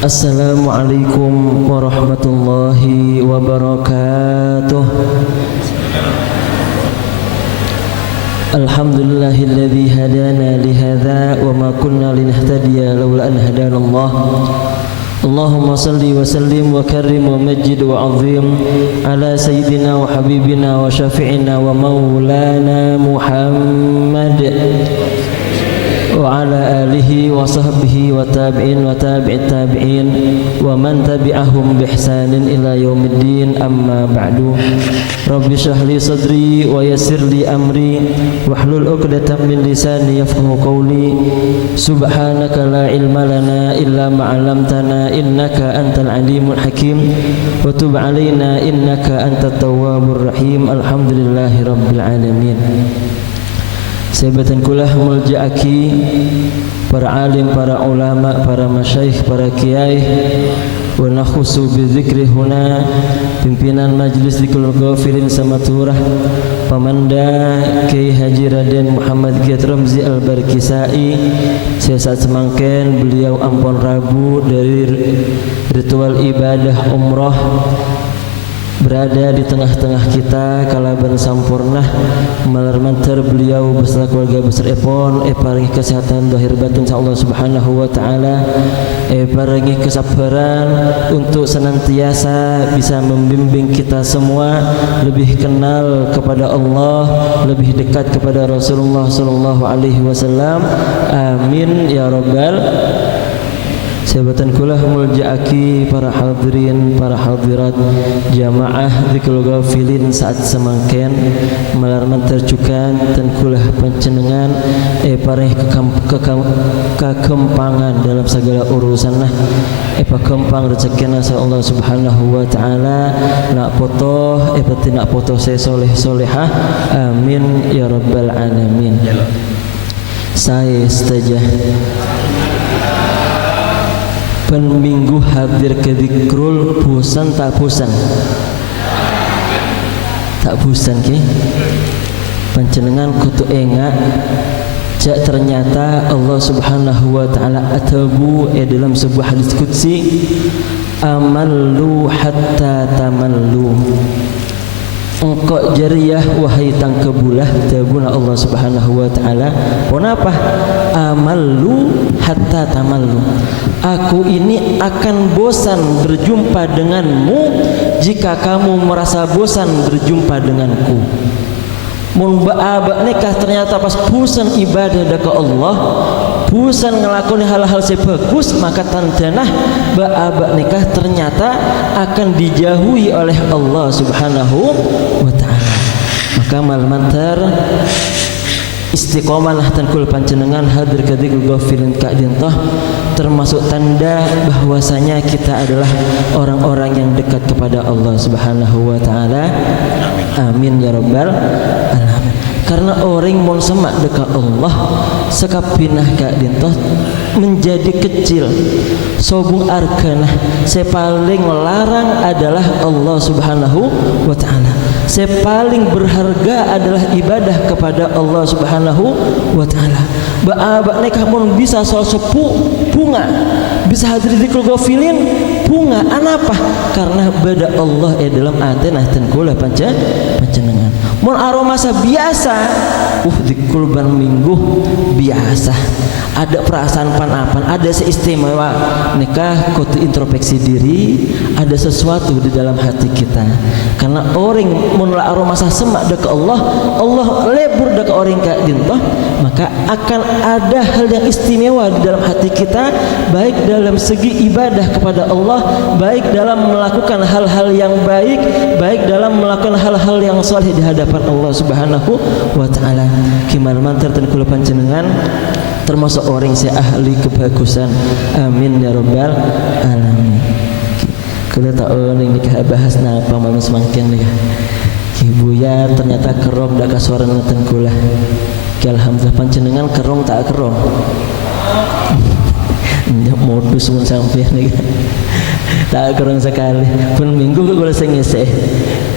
Assalamualaikum warahmatullahi wabarakatuh. Alhamdulillahilladzi hadana lihadza wa ma kunna linahtadiya laula an hadanallah. Allahumma salli wa sallim wa karrim wa majjid wa azim ala sayyidina wa habibina wa syafi'ina wa maulana Muhammad wa ala alihi wa sahbihi wa tabi'in wa tabi'it tabi'in wa man tabi'ahum bi ihsanin ila yaumiddin, amma ba'du. Rabbi shrah li sadri wa yassir li amri wahlul 'uqdatam min lisani yafqahu qawli. Subhanaka la ilma lana illa ma 'allamtana innaka antal alimul hakim wa tub 'alaina innaka antat tawwabur rahim. Alhamdulillahi rabbil alamin. Sahabatan kulah mulja'aki, para alim, para ulama, para masyayikh, para kiai, wa nakhusu bi dzikri huna pimpinan majlis Dzikrul Ghafilin Samaturah Pamanda Kiai Haji Raden Muhammad Giat Ramzi Al-Barkisai. Saya saat semangken beliau ampun rabu dari ritual ibadah umrah berada di tengah-tengah kita kalaban sampurna malarmantar beliau beserta keluarga besar epon paringi kesehatan zahir batin insyaallah subhanahu wa ta'ala, paringi kesabaran untuk senantiasa bisa membimbing kita semua lebih kenal kepada Allah, lebih dekat kepada Rasulullah sallallahu alaihi wasallam. Amin ya rabbal. Sahabatan kulah mulja'aki, para hadirin, para hadirat jamaah Dzikrul Ghafilin saat semangken melarman tercukan dan kulah pancenengan pareh kekempangan dalam segala urusan nah pakempang rezekina sa Allah subhanahu wa ta'ala nak potoh pati nak potoh saya soleh solehah. Amin ya rabbal alamin. Saya setajah minggu hadir ke Dzikrul bosan tak bosan? Tak bosan ke? Panjenengan kudu enggak jak ternyata Allah subhanahu wa ta'ala atabu dalam sebuah hadis qudsi, amallu hatta tamallu. Engkau jariah wahai tangkebulah tabuna Allah subhanahu wa ta'ala. Kenapa? Amallu hatta tamallu. Aku ini akan bosan berjumpa denganmu jika kamu merasa bosan berjumpa denganku. Mun baabak nikah ternyata pas bosan ibadah ke Allah, bosan ngelakoni hal-hal sebagus, maka tandanah baabak nikah ternyata akan dijauhi oleh Allah subhanahu wa ta'ala. Maka malmantar istiqomah tankul panjenengan hadir ke Dzikrul Ghafilin Kak Dintoh termasuk tanda bahwasanya kita adalah orang-orang yang dekat kepada Allah subhanahu wa ta'ala. Amin ya rabbal alamin. Karena orang mau semak dekat Allah sekapinah Kak Dintoh menjadi kecil sobung arkanah saya paling larang adalah Allah subhanahu wa ta'ala. Saya paling berharga adalah ibadah kepada Allah subhanahu wa ta'ala. Baabak nikah pun bisa soal sepuh bunga, bisa hadir di Dzikrul Ghafilin bunga. Anapa? Karena beda Allah dalam atenah dan kula panjenengan. Mun aromasa biasa, Dzikrul ban minggu biasa. Ada perasaan pan-apan, ada seistimewa nikah kudu introspeksi diri, ada sesuatu di dalam hati kita. Karena orang mun la aromasa semak dekat Allah, Allah lebur dekat orang Kak Dintoh, maka akan ada hal yang istimewa di dalam hati kita, baik dalam segi ibadah kepada Allah, baik dalam melakukan hal-hal yang baik, baik dalam melakukan hal-hal yang saleh di hadapan Allah subhanahu wa ta'ala. Kimal mantar dan kula panjenengan termasuk orang yang ahli kebagusan. Amin ya rabbal alamin. Kula tak ini nikah bahas napa mama semakin nih. Ibu ya ternyata kerong dak kasuaran ten kula. Alhamdulillah panjenengan kerong tak kerong. Modus mun sampai nih. Tak kerong sekali. Pun minggu kula sing ngeseh.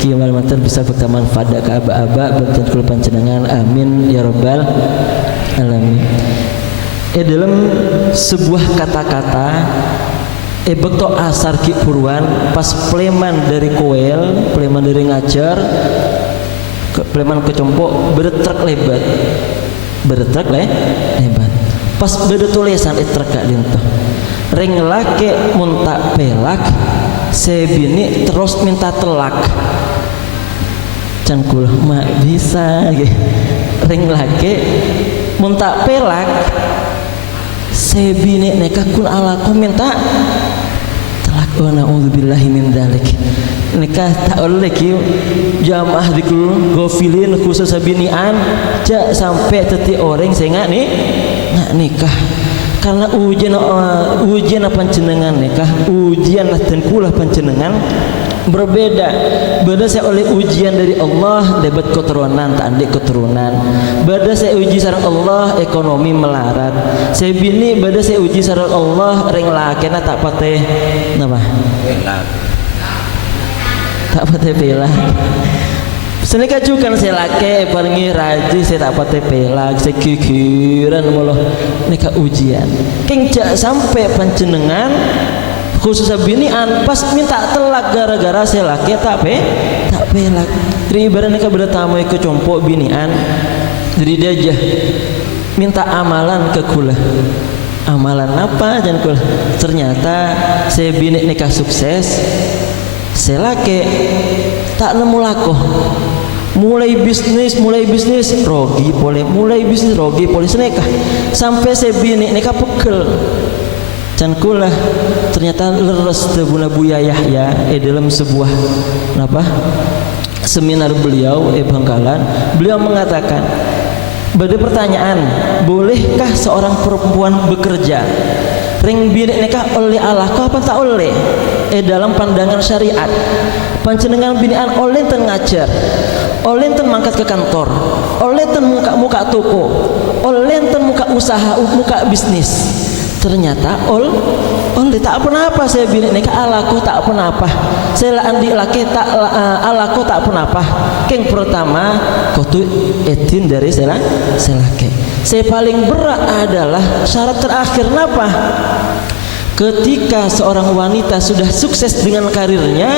Kieu mater bisa beka manfaat ka aba-aba benten kula panjenengan. Amin ya rabbal alamin. Dalam sebuah kata-kata bekto asar ki purwan pas pleman dari koel, pleman dari ngajar, pleman ke compok beretrek lebat. Beretrek lebat. Pas beda tulisan trek gak dinto. Ring lake muntak pelak, sebini terus minta telak. Cangkul mak bisa ge. Ring lake muntak pelak, sebini nekah kun alaku minta wa na'udzubillahi min dzalik. Nikah tak oleh kieu jamaah dikul gofilin khusus binian ja sampai teti orang saya ngak nikah karena ujian panjenengan nikah ujian dan kula panjenengan berbeda. Beda saya oleh ujian dari Allah dapat keturunan tak adik keturunan. Beda saya uji sareng Allah ekonomi melarat. Saya bini beda saya uji sareng Allah ring lakena tak pateh napa? Tak pateh pelak. Senika juga saya laki paringi raji saya tak pateh pelak saya kikiran muloh nika ujian. Keng jak sampai panjenengan khusus binian pas minta telak gara-gara saya laki tak pelak. Jadi ibaratnya kepada tamu ikut compok binian jadi dia aja minta amalan ke kula. Amalan apa jangan kula? Ternyata saya bini nikah sukses, saya laki tak nemu lakoh. Mulai bisnis rogi boleh, mulai bisnis rogi boleh senekah sampai saya bini nikah pegel. Can kula ternyata leres tebuna Buya Yahya dalam sebuah seminar beliau Bangkalan, beliau mengatakan pada pertanyaan bolehkah seorang perempuan bekerja ring bini nikah oleh Allah kau apa tak oleh dalam pandangan syariat panjenengan binian oleh ten ngajar oleh ten mangkat ke kantor oleh ten muka toko oleh ten muka usaha muka bisnis. Ternyata oleh tak apa-apa saya bini nikah alaku tak apa-apa saya andi laki tak alaku tak apa-apa. Keng pertama kotu etin dari saya laki saya paling berat adalah syarat terakhir napa ketika seorang wanita sudah sukses dengan karirnya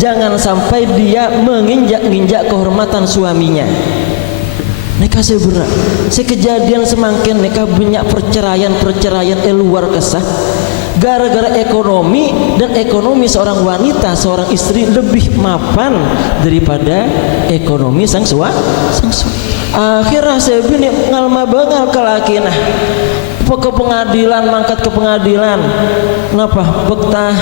jangan sampai dia menginjak-injak kehormatan suaminya. Nikah saya berat, saya kejadian semakin nikah banyak perceraian luar kesah gara-gara ekonomi dan ekonomi seorang wanita seorang istri lebih mapan daripada ekonomi sang suami. Akhirnya saya bini ngalma bangal ke laki nah ke pengadilan mangkat ke pengadilan kenapa bektah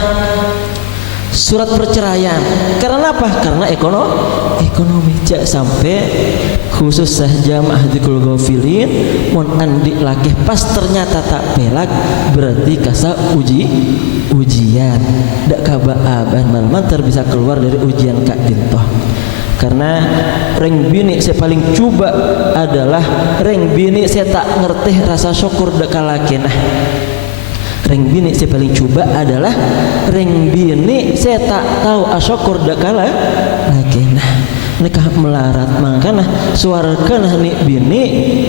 surat perceraian karena apa? Karena ekonomi jak sampai khusus saja mahdikul ghafilin mun andi laki pas ternyata tak pelak berarti kasa ujian dak kabaaban mantar bisa keluar dari ujian kak dintoh. Karena reng bini saya paling coba adalah reng bini saya tak ngerti rasa syukur dak kalakenah. Reng bini saya paling coba adalah reng bini saya tak tahu asyukur dak kalakenah. Nikah melarat makanya suarakan nik bini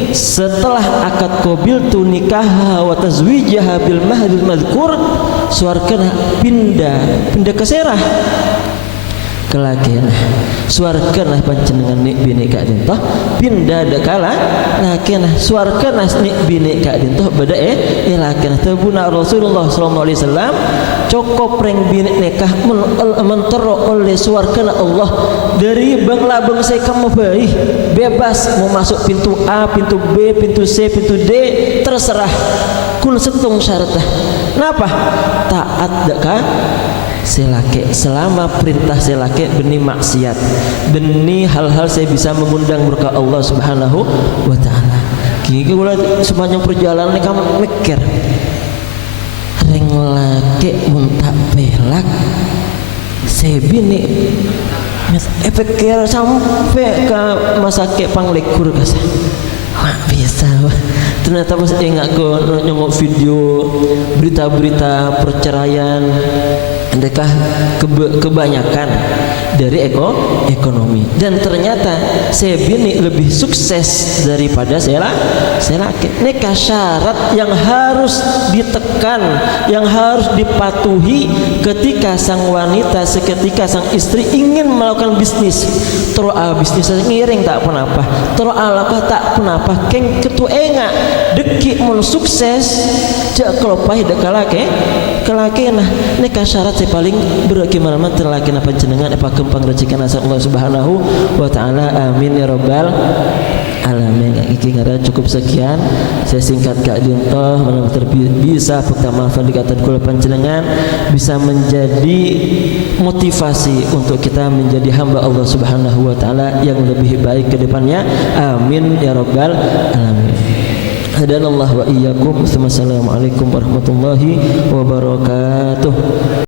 setelah akad qabil tu nikah wa tazwijah bil mahdil madhkur suarakan pindah ke serah kelakian suarkan panjenengan nik bini kak dintoh pindah dekala lakian suarkan nik bini kak dintoh beda lakian tabuna Rasulullah sallallahu alaihi wasallam cokop reng bini nikah mentero oleh suarkan Allah dari bangla bangsa kamu baik bebas mau masuk pintu A pintu B pintu C pintu D terserah kun setung syaratnya kenapa taat dekah selake selama perintah selake benih maksiat benih hal-hal saya bisa mengundang murka Allah subhanahu wa ta'ala. Kini sepanjang perjalanan kamu mikir reng lake muntah pelak saya bini efek kira sampai ke masake panglikur kasih wah bisa ternyata pas ingat gue nyongok video berita-berita perceraian dekah kebanyakan dari ekonomi. Dan ternyata saya bini lebih sukses daripada saya laki. Nikah syarat yang harus ditekan, yang harus dipatuhi ketika sang wanita, seketika sang istri ingin melakukan bisnis. Bisnis ngiring tak penapa, apa tak penapa, keng ketuenga deki mun sukses jak kelopah dek kalake nah nikah syarat saya paling bergimana terlaki na panjenengan apa kempang rezekikan asa Allah Subhanahu wa taala. Amin ya rabbal alamin. Iki ngara cukup sekian saya singkat Kak Dinto, mudah-mudahan bisa putra manfaat dikatakan kula panjenengan, bisa menjadi motivasi untuk kita menjadi hamba Allah Subhanahu wa taala yang lebih baik ke depannya. Amin ya rabbal alamin. Hadanallahu wa iyyakum. Wassalamualaikum warahmatullahi wabarakatuh.